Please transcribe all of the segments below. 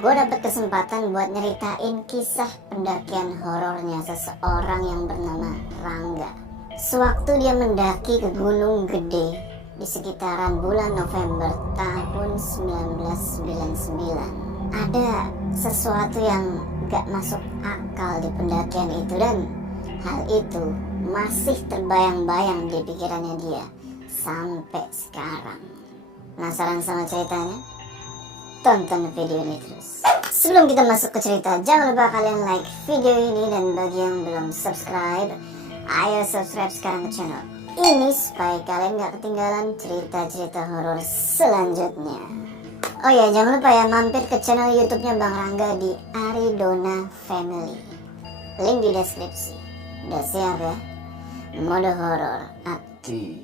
gue dapet kesempatan buat nyeritain kisah pendakian horornya seseorang yang bernama Rangga. Sewaktu dia mendaki ke Gunung Gede di sekitaran bulan November tahun 1999, ada sesuatu yang gak masuk akal di pendakian itu, dan hal itu masih terbayang-bayang di pikirannya dia sampai sekarang. Penasaran sama ceritanya? Tonton video ini terus. Sebelum kita masuk ke cerita, jangan lupa kalian like video ini, dan bagi yang belum subscribe, ayo subscribe sekarang ke channel ini supaya kalian gak ketinggalan cerita-cerita horor selanjutnya. Oh ya, jangan lupa ya mampir ke channel YouTube-nya Bang Rangga di Aridona Family. Link di deskripsi. Udah siap ya? Mode horor aktif.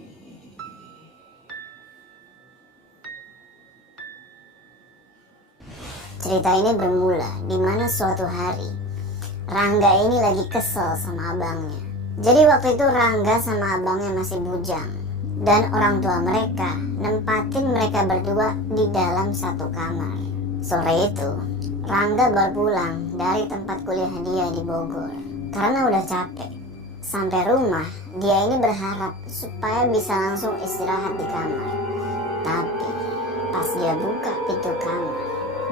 Cerita ini bermula di mana suatu hari Rangga ini lagi kesel sama abangnya. Jadi waktu itu Rangga sama abangnya masih bujang, dan orang tua mereka nempatin mereka berdua di dalam satu kamar. Sore itu Rangga baru pulang dari tempat kuliah dia di Bogor karena udah capek. Sampai rumah dia ini berharap supaya bisa langsung istirahat di kamar. Tapi pas dia buka pintu kamar,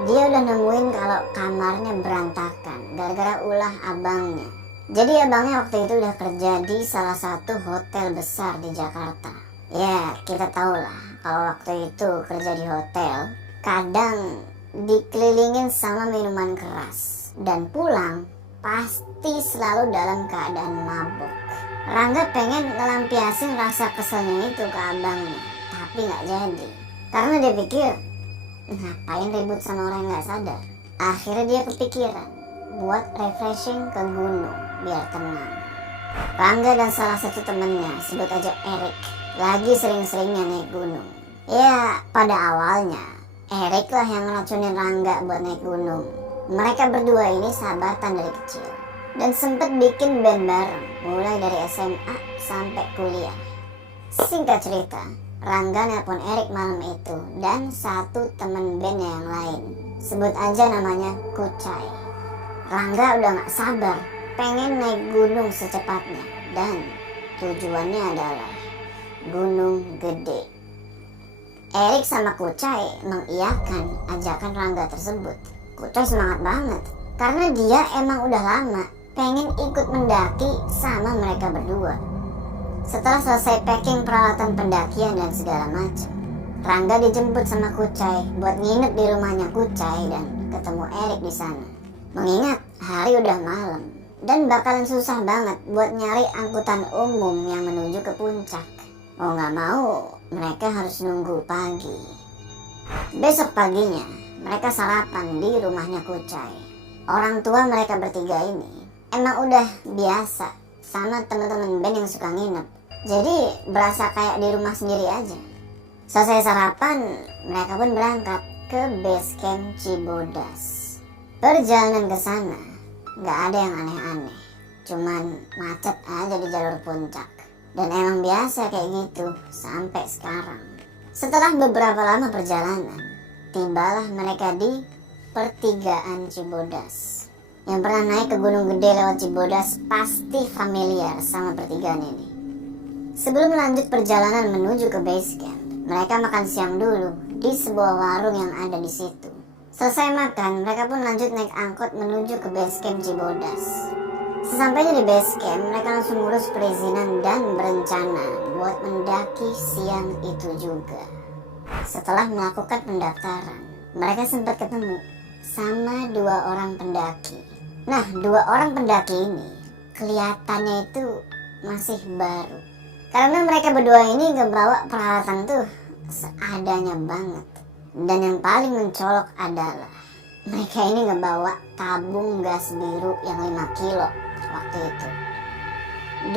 dia udah nemuin kalau kamarnya berantakan gara-gara ulah abangnya. Jadi abangnya waktu itu udah kerja di salah satu hotel besar di Jakarta. Ya, kita tahu lah kalau waktu itu kerja di hotel kadang dikelilingin sama minuman keras, dan pulang pasti selalu dalam keadaan mabuk. Rangga pengen ngelampiasin rasa keselnya itu ke abangnya, tapi gak jadi. Karena dia pikir, ngapain ribut sama orang yang gak sadar. Akhirnya dia kepikiran buat refreshing ke gunung biar tenang. Rangga dan salah satu temennya, sebut aja Erik, lagi sering-seringnya naik gunung. Ya, pada awalnya Erik lah yang ngeracunin Rangga buat naik gunung. Mereka berdua ini sahabatan dari kecil dan sempet bikin band bareng mulai dari SMA sampai kuliah. Singkat cerita, Rangga nelpon Erik malam itu dan satu temen bandnya yang lain, sebut aja namanya Kucai. Rangga udah gak sabar pengen naik gunung secepatnya, dan tujuannya adalah Gunung Gede. Erik sama Kucai mengiyakan ajakan Rangga tersebut. Kucai semangat banget karena dia emang udah lama pengen ikut mendaki sama mereka berdua. Setelah selesai packing peralatan pendakian dan segala macam, Rangga dijemput sama Kucai buat nginep di rumahnya Kucai dan ketemu Erik di sana. Mengingat hari udah malam dan bakalan susah banget buat nyari angkutan umum yang menuju ke puncak. Mau gak mau, mereka harus nunggu pagi. Besok paginya, mereka sarapan di rumahnya Kucai. Orang tua mereka bertiga ini emang udah biasa sama teman-teman band yang suka nginep. Jadi berasa kayak di rumah sendiri aja. Selesai sarapan, mereka pun berangkat ke base camp Cibodas. Perjalanan ke sana nggak ada yang aneh-aneh, cuman macet aja di jalur puncak. Dan emang biasa kayak gitu sampai sekarang. Setelah beberapa lama perjalanan, tibalah mereka di pertigaan Cibodas. Yang pernah naik ke Gunung Gede lewat Cibodas pasti familiar sama pertigaan ini. Sebelum lanjut perjalanan menuju ke base camp, mereka makan siang dulu di sebuah warung yang ada di situ. Selesai makan, mereka pun lanjut naik angkot menuju ke base camp Cibodas. Sesampainya di base camp, mereka langsung ngurus perizinan dan berencana buat mendaki siang itu juga. Setelah melakukan pendaftaran, mereka sempat ketemu sama dua orang pendaki. Nah, dua orang pendaki ini kelihatannya itu masih baru, karena mereka berdua ini gak bawa peralatan tuh seadanya banget. Dan yang paling mencolok adalah mereka ini gak bawa tabung gas biru yang 5 kilo waktu itu.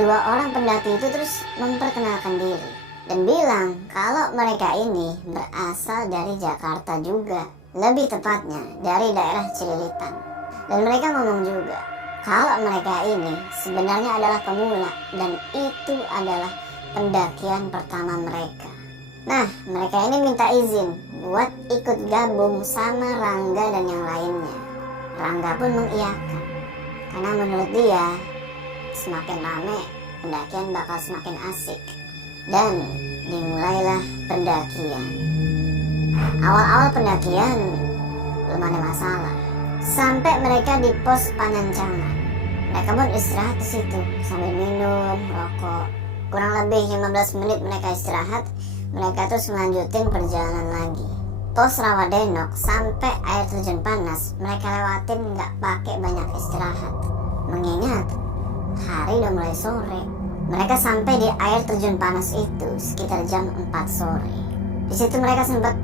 Dua orang pendaki itu terus memperkenalkan diri dan bilang kalau mereka ini berasal dari Jakarta juga, lebih tepatnya dari daerah Cililitan. Dan mereka ngomong juga kalau mereka ini sebenarnya adalah pemula dan itu adalah pendakian pertama mereka. Nah, mereka ini minta izin buat ikut gabung sama Rangga dan yang lainnya. Rangga pun mengiyakan, karena menurut dia semakin rame pendakian bakal semakin asik. Dan dimulailah pendakian. Awal-awal pendakian belum ada masalah, sampai mereka di pos Panancangan. Mereka pun istirahat di situ sambil minum, rokok. Kurang lebih 15 menit mereka istirahat. Mereka terus melanjutin perjalanan lagi. Pos Rawadenok sampai air terjun panas mereka lewatin nggak pakai banyak istirahat, mengingat hari udah mulai sore. Mereka sampai di air terjun panas itu sekitar jam 4 sore. Di situ mereka sempat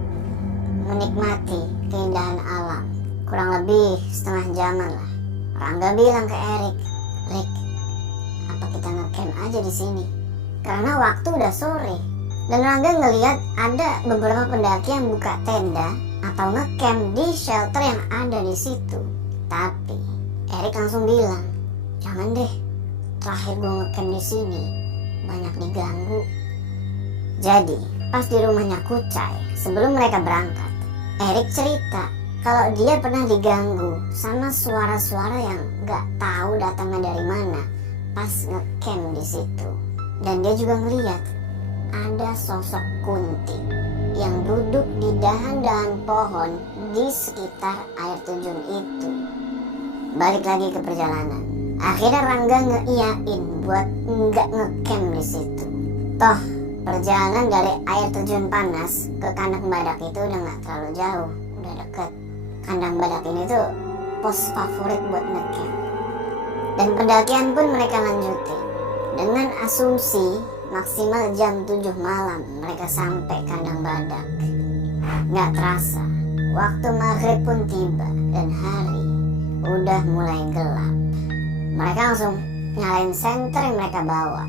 menikmati keindahan alam. Kurang lebih setengah jaman lah. Rangga bilang ke Erik, "Rik, apa kita ngecamp aja di sini? Karena waktu udah sore." Dan Rangga ngeliat ada beberapa pendaki yang buka tenda atau ngecamp di shelter yang ada di situ. Tapi Erik langsung bilang, "Jangan deh, terakhir gue ngecamp di sini banyak diganggu." Jadi pas di rumahnya Kucai sebelum mereka berangkat, Erik cerita kalau dia pernah diganggu sama suara-suara yang gak tahu datangnya dari mana pas ngecamp di situ. Dan dia juga ngeliat ada sosok Kunti yang duduk di dahan-dahan pohon di sekitar air terjun itu. Balik lagi ke perjalanan. Akhirnya Rangga ngeiyain buat nggak ngecamp di situ. Toh perjalanan dari air terjun panas ke kandang badak itu udah nggak terlalu jauh, udah deket. Kandang badak ini tuh pos favorit buat ngecamp. Dan pendakian pun mereka lanjutin dengan asumsi maksimal jam 7 malam mereka sampai kandang badak. Nggak terasa, waktu maghrib pun tiba dan hari udah mulai gelap. Mereka langsung nyalain senter yang mereka bawa.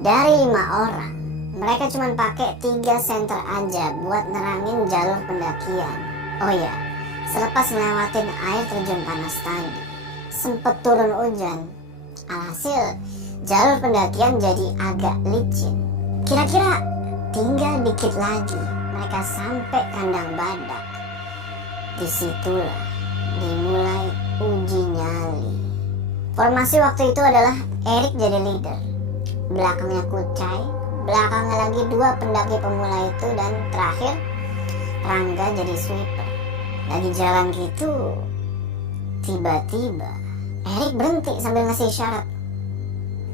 Dari 5 orang, mereka cuma pakai 3 senter aja buat nerangin jalur pendakian. Oh ya, selepas ngelewatin air terjun panas tadi, sempet turun hujan. Alhasil jalur pendakian jadi agak licin. Kira-kira tinggal dikit lagi mereka sampai kandang badak. Disitulah dimulai uji nyali. Formasi waktu itu adalah Erik jadi leader, belakangnya Kucai, belakangnya lagi 2 pendaki pemula itu, dan terakhir Rangga jadi sweeper. Lagi jalan gitu, tiba-tiba Erik berhenti sambil ngasih isyarat.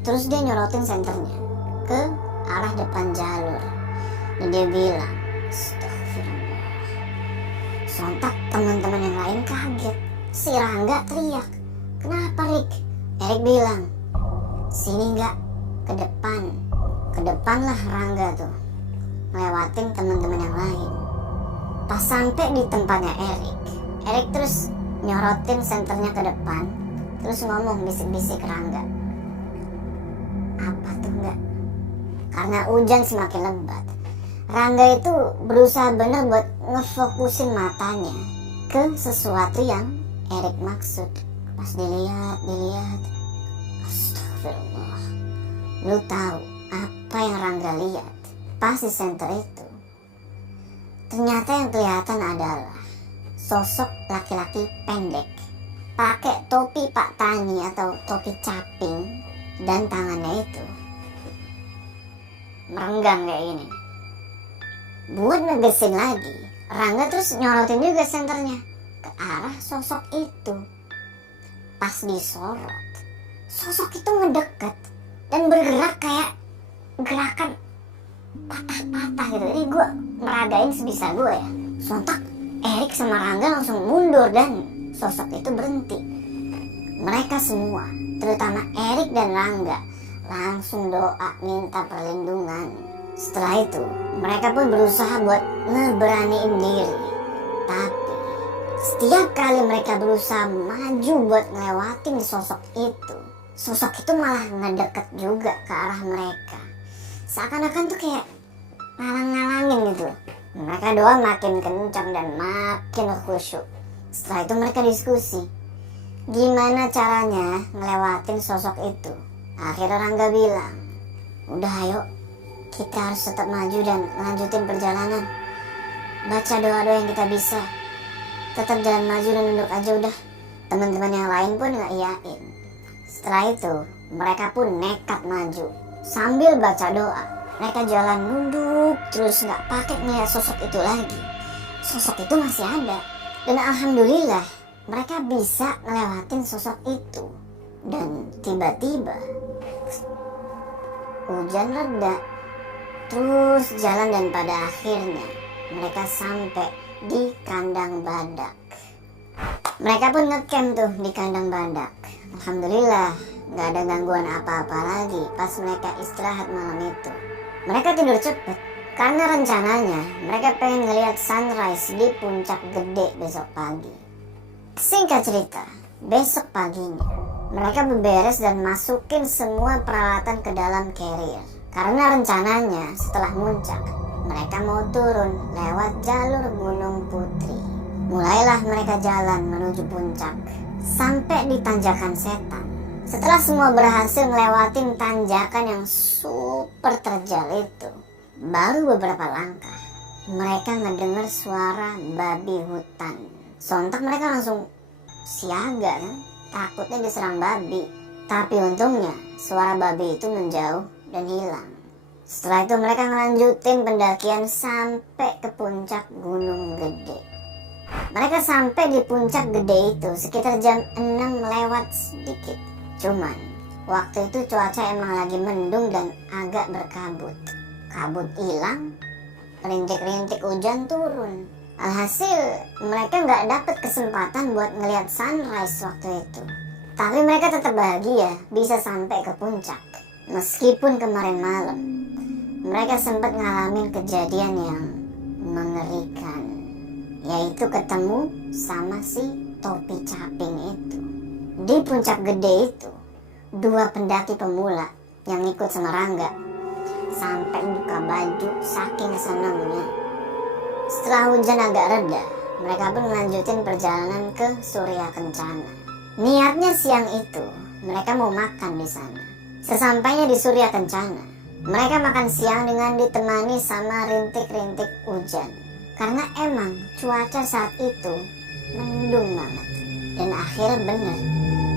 Terus dia nyorotin senternya ke arah depan jalur. Dan dia bilang, "Astagfirullah." Sontak teman-teman yang lain kaget. Si Rangga teriak, "Kenapa, Rik?" Erik bilang, "Sini enggak, ke depan." Ke depan lah Rangga tuh, ngelewatin teman-teman yang lain. Pas sampai di tempatnya Erik terus nyorotin senternya ke depan, terus ngomong bisik-bisik Rangga, "Apa tuh enggak?" Karena hujan semakin lebat, Rangga itu berusaha bener buat ngefokusin matanya ke sesuatu yang Erik maksud. Pas dilihat, astagfirullah. Lu tahu apa yang Rangga lihat pas di center itu? Ternyata yang kelihatan adalah sosok laki-laki pendek, pakai topi Pak Tani atau topi caping, dan tangannya itu merenggang kayak gini. Buat ngegesin lagi, Rangga terus nyorotin juga senternya ke arah sosok itu. Pas disorot, sosok itu ngedeket dan bergerak kayak gerakan patah-patah gitu. Jadi gue meragain sebisa gue ya. Sontak Erik sama Rangga langsung mundur dan sosok itu berhenti. Mereka semua, terutama Erik dan Rangga, langsung doa minta perlindungan. Setelah itu mereka pun berusaha buat ngeberaniin diri. Tapi setiap kali mereka berusaha maju buat ngelewatin sosok itu malah ngedeket juga ke arah mereka. Seakan-akan tuh kayak ngalang-ngalangin gitu. Mereka doa makin kencang dan makin khusyuk. Setelah itu mereka diskusi gimana caranya ngelewatin sosok itu. Akhirnya Rangga bilang, "Udah ayo, kita harus tetap maju dan lanjutin perjalanan. Baca doa-doa yang kita bisa. Tetap jalan maju dan nunduk aja udah. Teman-teman yang lain pun nggak iyain. Setelah itu, mereka pun nekat maju. Sambil baca doa, mereka jalan nunduk terus nggak pakai ngeliat sosok itu lagi. Sosok itu masih ada. Dan alhamdulillah, mereka bisa ngelewatin sosok itu. Dan tiba-tiba hujan reda. Terus jalan dan pada akhirnya mereka sampai di kandang badak. Mereka pun ngecamp tuh di kandang badak. Alhamdulillah gak ada gangguan apa-apa lagi pas mereka istirahat malam itu. Mereka tidur cepet karena rencananya mereka pengen ngelihat sunrise di puncak gede besok pagi. Singkat cerita, besok paginya mereka beberes dan masukin semua peralatan ke dalam carrier. Karena rencananya setelah muncak mereka mau turun lewat jalur Gunung Putri. Mulailah mereka jalan menuju puncak sampai di Tanjakan Setan. Setelah semua berhasil ngelewatin tanjakan yang super terjal itu, baru beberapa langkah mereka ngedenger suara babi hutan. Sontak mereka langsung siaga kan, takutnya diserang babi. Tapi untungnya suara babi itu menjauh dan hilang. Setelah itu mereka ngelanjutin pendakian sampai ke puncak Gunung Gede. Mereka sampai di puncak gede itu sekitar jam 6 lewat sedikit. Cuman waktu itu cuaca emang lagi mendung dan agak berkabut. Kabut hilang, rintik-rintik hujan turun. Alhasil mereka gak dapet kesempatan buat ngeliat sunrise waktu itu. Tapi mereka tetap bahagia bisa sampai ke puncak. Meskipun kemarin malam mereka sempat ngalamin kejadian yang mengerikan, yaitu ketemu sama si topi caping itu. Di puncak gede itu, dua pendaki pemula yang ikut sama Rangga sampai buka baju saking senangnya. Setelah hujan agak reda, mereka pun melanjutin perjalanan ke Surya Kencana. Niatnya siang itu mereka mau makan di sana. Sesampainya di Surya Kencana, mereka makan siang dengan ditemani sama rintik-rintik hujan. Karena emang cuaca saat itu mendung banget. Dan akhirnya bener,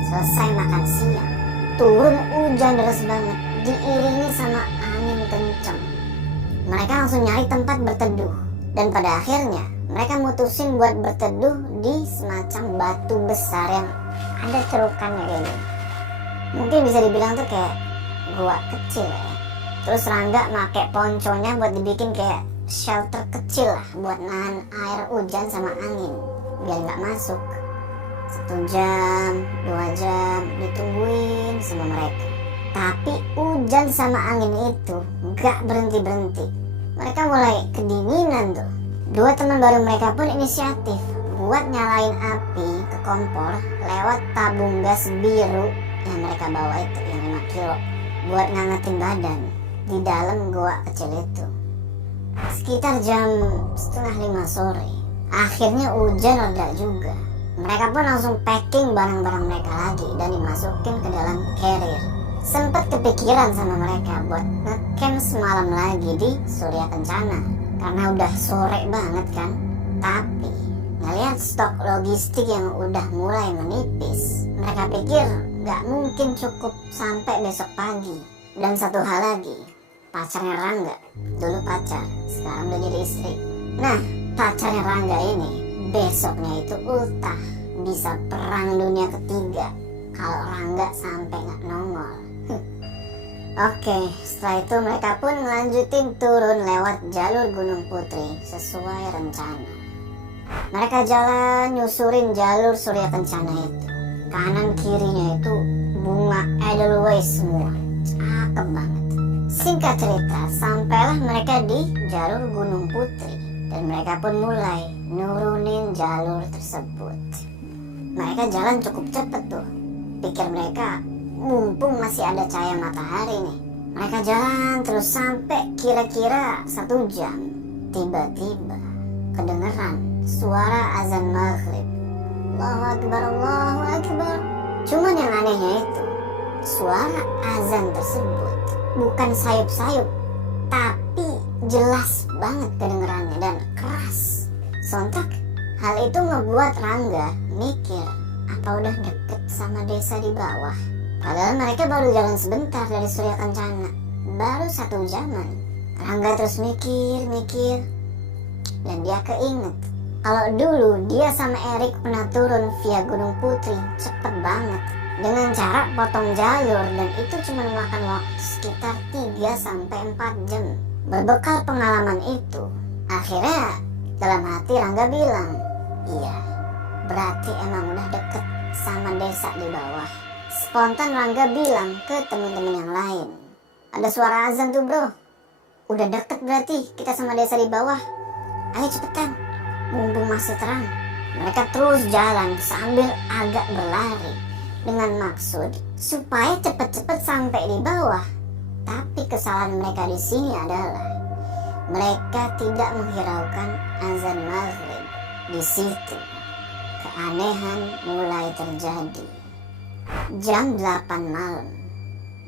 selesai makan siang, turun hujan deras banget, diiringi sama angin kencang. Mereka langsung nyari tempat berteduh. Dan pada akhirnya mereka mutusin buat berteduh di semacam batu besar yang ada cerukannya kayak gitu. Mungkin bisa dibilang tuh kayak gua kecil ya. Terus Rangga make ponconya buat dibikin kayak shelter kecil lah buat nahan air hujan sama angin biar nggak masuk. 1 jam, 2 jam ditungguin sama mereka. Tapi hujan sama angin itu nggak berhenti-berhenti. Mereka mulai kedinginan tuh. Dua teman baru mereka pun inisiatif buat nyalain api ke kompor lewat tabung gas biru yang mereka bawa itu yang 5 kilo buat ngangetin badan di dalam goa kecil itu. Sekitar jam 4:30 sore akhirnya hujan reda juga. Mereka pun langsung packing barang-barang mereka lagi dan dimasukin ke dalam carrier. Sempet kepikiran sama mereka buat ngecamp semalam lagi di Surya Kencana karena udah sore banget kan. Tapi ngeliat stok logistik yang udah mulai menipis, mereka pikir gak mungkin cukup sampai besok pagi. Dan satu hal lagi, pacarnya Rangga, dulu pacar, sekarang udah jadi istri. Nah, pacarnya Rangga ini besoknya itu ultah bisa perang dunia ketiga kalau Rangga sampai gak nongol. Oke, setelah itu mereka pun ngelanjutin turun lewat jalur Gunung Putri sesuai rencana. Mereka jalan nyusurin jalur Surya Kencana itu. Kanan kirinya itu bunga edelweiss semua. Cakep banget. Singkat cerita, sampailah mereka di jalur Gunung Putri. Dan mereka pun mulai nurunin jalur tersebut. Mereka jalan cukup cepet tuh. Pikir mereka, mumpung masih ada cahaya matahari nih. Mereka jalan terus sampai kira-kira 1 jam. Tiba-tiba kedengeran suara azan maghrib. Allahu Akbar, Allahu Akbar. Cuman yang anehnya itu, suara azan tersebut bukan sayup-sayup, tapi jelas banget kedengerannya dan keras. Sontak hal itu ngebuat Rangga mikir, apa udah deket sama desa di bawah? Padahal mereka baru jalan sebentar dari Surya Kencana, baru 1 jaman. Rangga terus mikir, dan dia keinget kalau dulu dia sama Erik pernah turun via Gunung Putri cepet banget dengan cara potong jalur, dan itu cuma makan waktu sekitar 3-4 jam. Berbekal pengalaman itu, akhirnya dalam hati Rangga bilang, iya, berarti emang udah deket sama desa di bawah. Spontan Rangga bilang ke teman-teman yang lain, ada suara azan tuh bro, udah deket berarti kita sama desa di bawah. Ayo cepetan, mumpung masih terang. Mereka terus jalan sambil agak berlari dengan maksud supaya cepet-cepet sampai di bawah. Tapi kesalahan mereka di sini adalah mereka tidak menghiraukan azan maghrib. Di situ keanehan mulai terjadi. Jam 8 malam,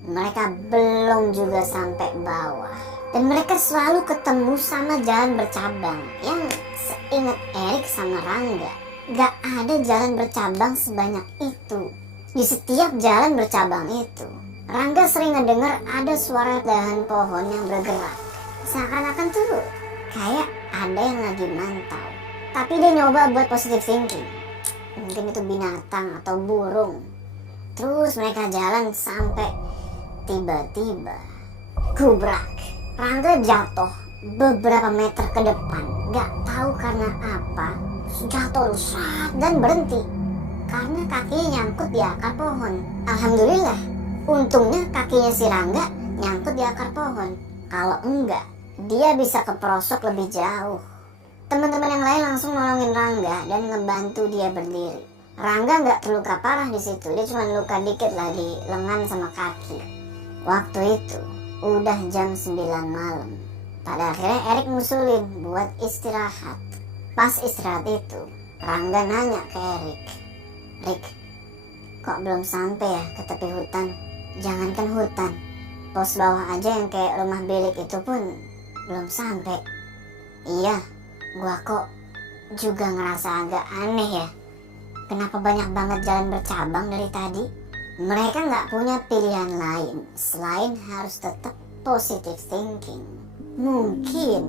mereka belum juga sampai bawah, dan mereka selalu ketemu sama jalan bercabang yang seingat Erik sama Rangga gak ada jalan bercabang sebanyak itu. Di setiap jalan bercabang itu, Rangga sering ngedenger ada suara dahan pohon yang bergerak, seakan-akan tuh kayak ada yang lagi mantau. Tapi dia nyoba buat positive thinking, mungkin itu binatang atau burung. Terus mereka jalan sampai tiba-tiba gubrak, Rangga jatuh beberapa meter ke depan. Gak tahu karena apa, jatuh dan berhenti karena kakinya nyangkut di akar pohon. Alhamdulillah, untungnya kakinya si Rangga nyangkut di akar pohon. Kalau enggak, dia bisa keperosok lebih jauh. Teman-teman yang lain langsung nolongin Rangga dan ngebantu dia berdiri. Rangga nggak terluka parah di situ, dia cuma luka dikit lah di lengan sama kaki. Waktu itu udah jam 9 malam. Pada akhirnya Erik ngusulin buat istirahat. Pas istirahat itu, Rangga nanya ke Erik, Rik, kok belum sampai ya ke tepi hutan? Jangankan hutan, pos bawah aja yang kayak rumah bilik itu pun belum sampai. Iya, gua kok juga ngerasa agak aneh ya. Kenapa banyak banget jalan bercabang dari tadi? Mereka nggak punya pilihan lain selain harus tetap positive thinking. Mungkin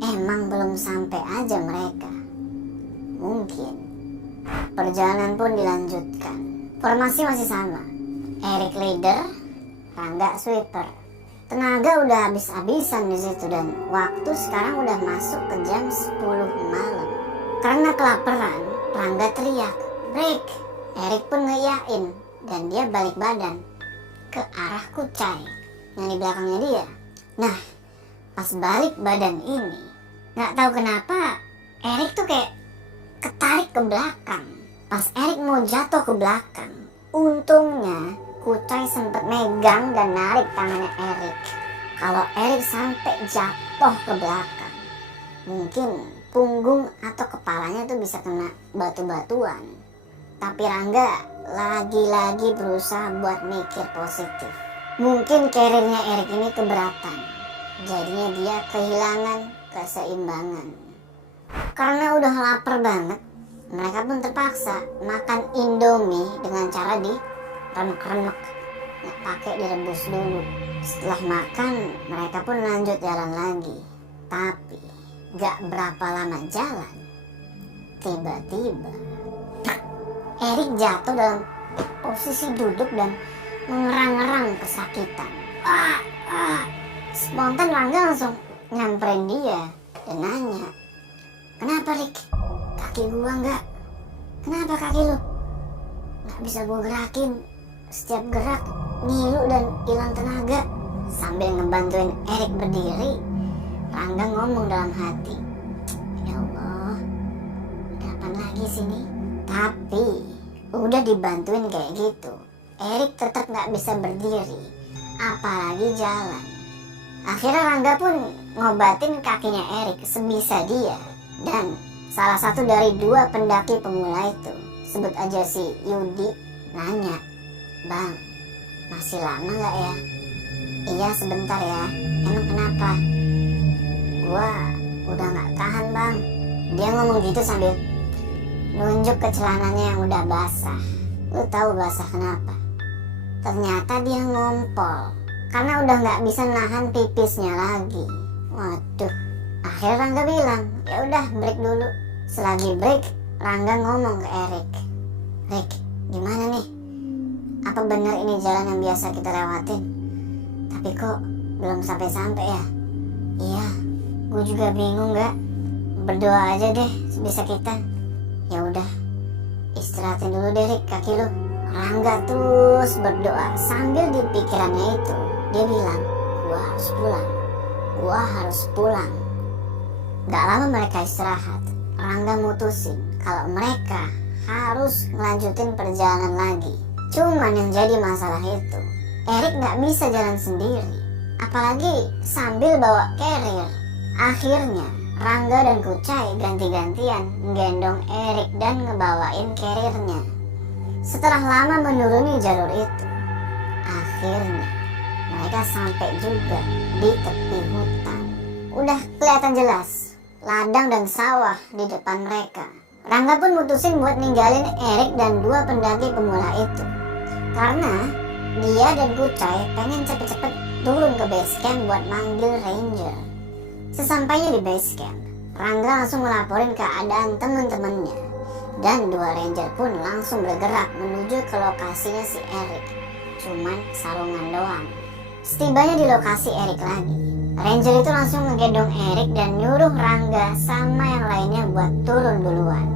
emang belum sampai aja mereka. Mungkin. Perjalanan pun dilanjutkan. Formasi masih sama. Erik leader, Rangga sweeper. Tenaga udah habis-habisan di situ dan waktu sekarang udah masuk ke jam 10 malam. Karena kelaparan, Rangga teriak, "Break!" Erik pun ngeyain dan dia balik badan ke arah Kucai yang di belakangnya dia. Nah, pas balik badan ini, nggak tahu kenapa Erik tuh kayak ketarik ke belakang. Pas Erik mau jatuh ke belakang, untungnya Kucai sempat megang dan narik tangannya Erik. Kalau Erik sampai jatuh ke belakang, mungkin punggung atau kepalanya tuh bisa kena batu-batuan. Tapi Rangga lagi-lagi berusaha buat mikir positif. Mungkin karirnya Erik ini keberatan, jadinya dia kehilangan keseimbangan. Karena udah lapar banget, mereka pun terpaksa makan Indomie dengan cara diremek-remek, nggak pakai direbus dulu. Setelah makan, mereka pun lanjut jalan lagi. Tapi gak berapa lama jalan, tiba-tiba Erik jatuh dalam posisi duduk dan mengerang-erang kesakitan. Spontan Rangga langsung nyamperin dia dan nanya, "Kenapa Rik? Kaki gua enggak? Kenapa kaki lu? Nggak bisa gua gerakin. Setiap gerak ngilu dan hilang tenaga." Sambil ngebantuin Erik berdiri, Rangga ngomong dalam hati, "Ya Allah, kapan lagi sini?" Tapi udah dibantuin kayak gitu, Erik tetap nggak bisa berdiri, apalagi jalan. Akhirnya Rangga pun ngobatin kakinya Erik sebisa dia. Dan salah satu dari 2 pendaki pemula itu, sebut aja si Yudi, nanya, "Bang, masih lama gak ya?" Iya sebentar ya, emang kenapa? Gua udah gak tahan bang. Dia ngomong gitu sambil nunjuk ke celananya yang udah basah. Lu tahu basah kenapa? Ternyata dia ngompol karena udah gak bisa nahan pipisnya lagi. Waduh, akhirnya Rangga bilang, ya udah break dulu. Selagi break, Rangga ngomong ke Erik, Rik, gimana nih? Apa benar ini jalan yang biasa kita lewatin? Tapi kok belum sampai-sampai ya? Iya, gue juga bingung gak. Berdoa aja deh sebisa kita. Ya udah, istirahatin dulu deh Rik kaki lu. Rangga terus berdoa sambil di pikirannya itu dia bilang, gua harus pulang. Gua harus pulang. Gak lama mereka istirahat. Rangga mutusin kalau mereka harus ngelanjutin perjalanan lagi. Cuman yang jadi masalah itu, Erik gak bisa jalan sendiri, apalagi sambil bawa carrier. Akhirnya Rangga dan Kucai ganti-gantian gendong Erik dan ngebawain carriernya. Setelah lama menuruni jalur itu, akhirnya mereka sampai juga di tepi hutan. Udah kelihatan jelas ladang dan sawah di depan mereka. Rangga pun mutusin buat ninggalin Erik dan dua pendaki pemula itu, karena dia dan Kucai pengen cepet-cepet turun ke base camp buat manggil ranger. Sesampainya di base camp, Rangga langsung melaporin keadaan teman-temannya, dan dua ranger pun langsung bergerak menuju ke lokasinya si Erik. Cuman sarungan doang. Setibanya di lokasi Erik lagi, ranger itu langsung ngegendong Erik dan nyuruh Rangga sama yang lainnya buat turun duluan.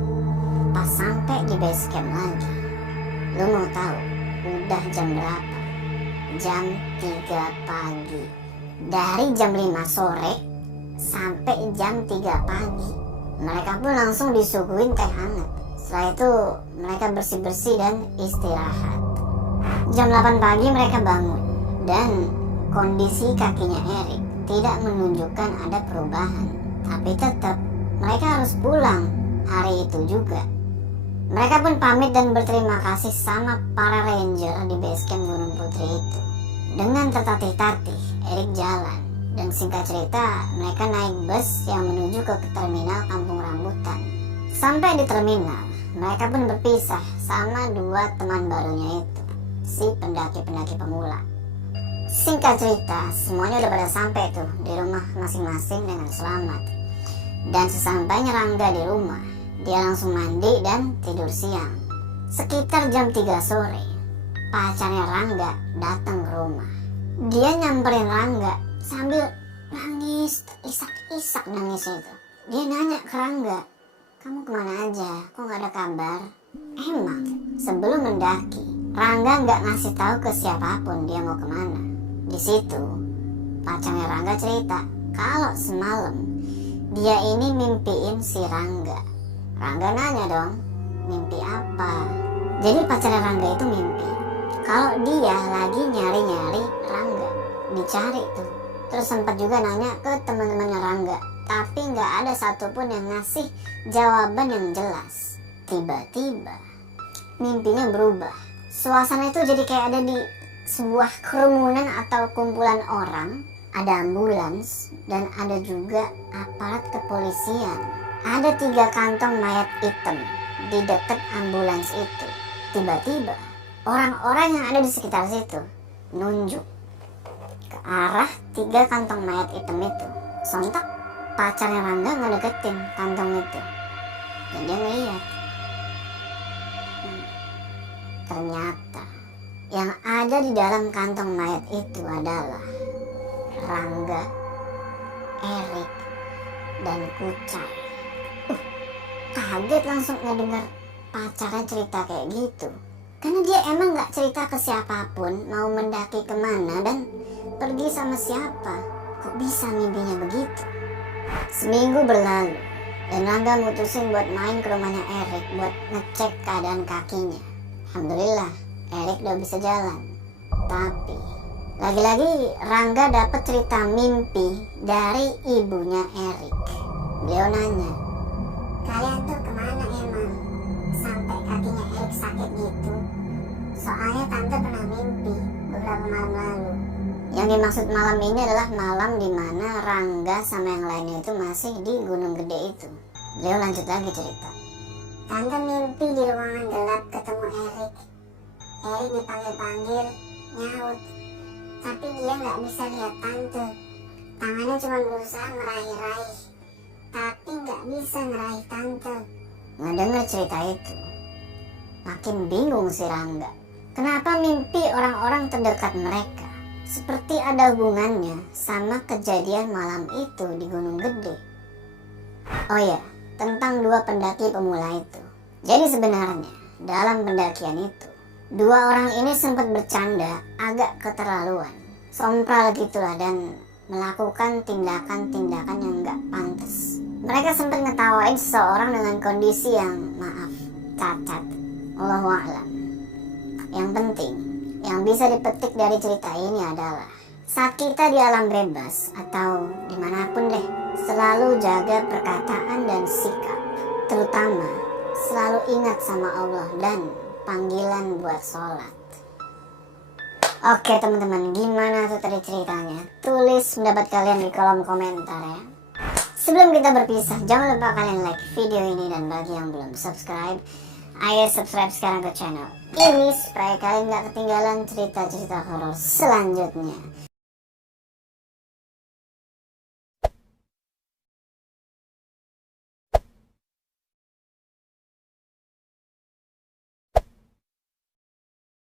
Pas sampai di base camp lagi, lu mau tahu udah jam berapa? Jam 3 pagi. Dari jam 5 sore sampai jam 3 pagi mereka pun langsung disuguhin teh hangat. Setelah itu mereka bersih-bersih dan istirahat. Jam 8 pagi mereka bangun dan kondisi kakinya Erik tidak menunjukkan ada perubahan. Tapi tetap mereka harus pulang hari itu juga. Mereka pun pamit dan berterima kasih sama para ranger di base camp Gunung Putri itu. Dengan tertatih-tatih Erik jalan, dan singkat cerita mereka naik bus yang menuju ke terminal Kampung Rambutan. Sampai di terminal, mereka pun berpisah sama dua teman barunya itu, si pendaki-pendaki pemula. Singkat cerita, semuanya udah pada sampai tuh di rumah masing-masing dengan selamat. Dan sesampainya Rangga di rumah, dia langsung mandi dan tidur siang. Sekitar jam 3 sore, pacarnya Rangga datang ke rumah. Dia nyamperin Rangga sambil nangis, isak-isak nangisnya itu. Dia nanya ke Rangga, kamu kemana aja? Kok gak ada kabar? Emang sebelum mendaki, Rangga gak ngasih tahu ke siapapun dia mau kemana. Di situ, pacarnya Rangga cerita kalau semalam dia ini mimpiin si Rangga. Rangga nanya dong, mimpi apa? Jadi pacarnya Rangga itu mimpi kalau dia lagi nyari-nyari Rangga, dicari tuh. Terus sempat juga nanya ke teman-temannya Rangga, tapi nggak ada satupun yang ngasih jawaban yang jelas. Tiba-tiba mimpinya berubah. Suasana itu jadi kayak ada di sebuah kerumunan atau kumpulan orang. Ada ambulans dan ada juga aparat kepolisian. Ada 3 kantong mayat hitam di dekat ambulans itu. Tiba-tiba orang-orang yang ada di sekitar situ nunjuk ke arah 3 kantong mayat hitam itu. Sontak pacarnya Rangga ngedeketin kantong itu dan dia ngeliat. Ternyata yang ada di dalam kantong mayat itu adalah Rangga, Erik, dan Kucai. Kaget langsung ngedengar pacarnya cerita kayak gitu. Karena dia emang gak cerita ke siapapun mau mendaki kemana dan pergi sama siapa. Kok bisa mimpinya begitu? Seminggu berlalu dan Rangga mutusin buat main ke rumahnya Erik buat ngecek keadaan kakinya. Alhamdulillah Erik udah bisa jalan. Tapi lagi-lagi Rangga dapat cerita mimpi dari ibunya Erik. Beliau nanya, kalian tuh kemana emang? Sampai kakinya Erik sakit gitu. Soalnya tante pernah mimpi beberapa malam lalu. Yang dimaksud malam ini adalah malam dimana Rangga sama yang lainnya itu masih di Gunung Gede itu. Beliau lanjut lagi cerita. Tante mimpi di ruangan gelap ketemu Erik. Erik dipanggil-panggil, nyaut. Tapi dia nggak bisa lihat tante. Tangannya cuma berusaha ngeraih-raih. Tapi nggak bisa ngeraih tante. Ngedenger cerita itu, makin bingung si Rangga. Kenapa mimpi orang-orang terdekat mereka seperti ada hubungannya sama kejadian malam itu di Gunung Gede? Oh ya, tentang dua pendaki pemula itu. Jadi sebenarnya dalam pendakian itu, dua orang ini sempat bercanda agak keterlaluan, sompral gitulah, dan melakukan tindakan-tindakan yang gak pantas. Mereka sempat ngetawain seseorang dengan kondisi yang, maaf, cacat. Allahu a'lam. Yang penting, yang bisa dipetik dari cerita ini adalah saat kita di alam bebas atau dimanapun deh, selalu jaga perkataan dan sikap. Terutama selalu ingat sama Allah dan panggilan buat sholat. Oke teman-teman, gimana tuh tadi ceritanya? Tulis pendapat kalian di kolom komentar ya. Sebelum kita berpisah, jangan lupa kalian like video ini, dan bagi yang belum subscribe, ayo subscribe sekarang ke channel ini supaya kalian gak ketinggalan cerita-cerita horor selanjutnya.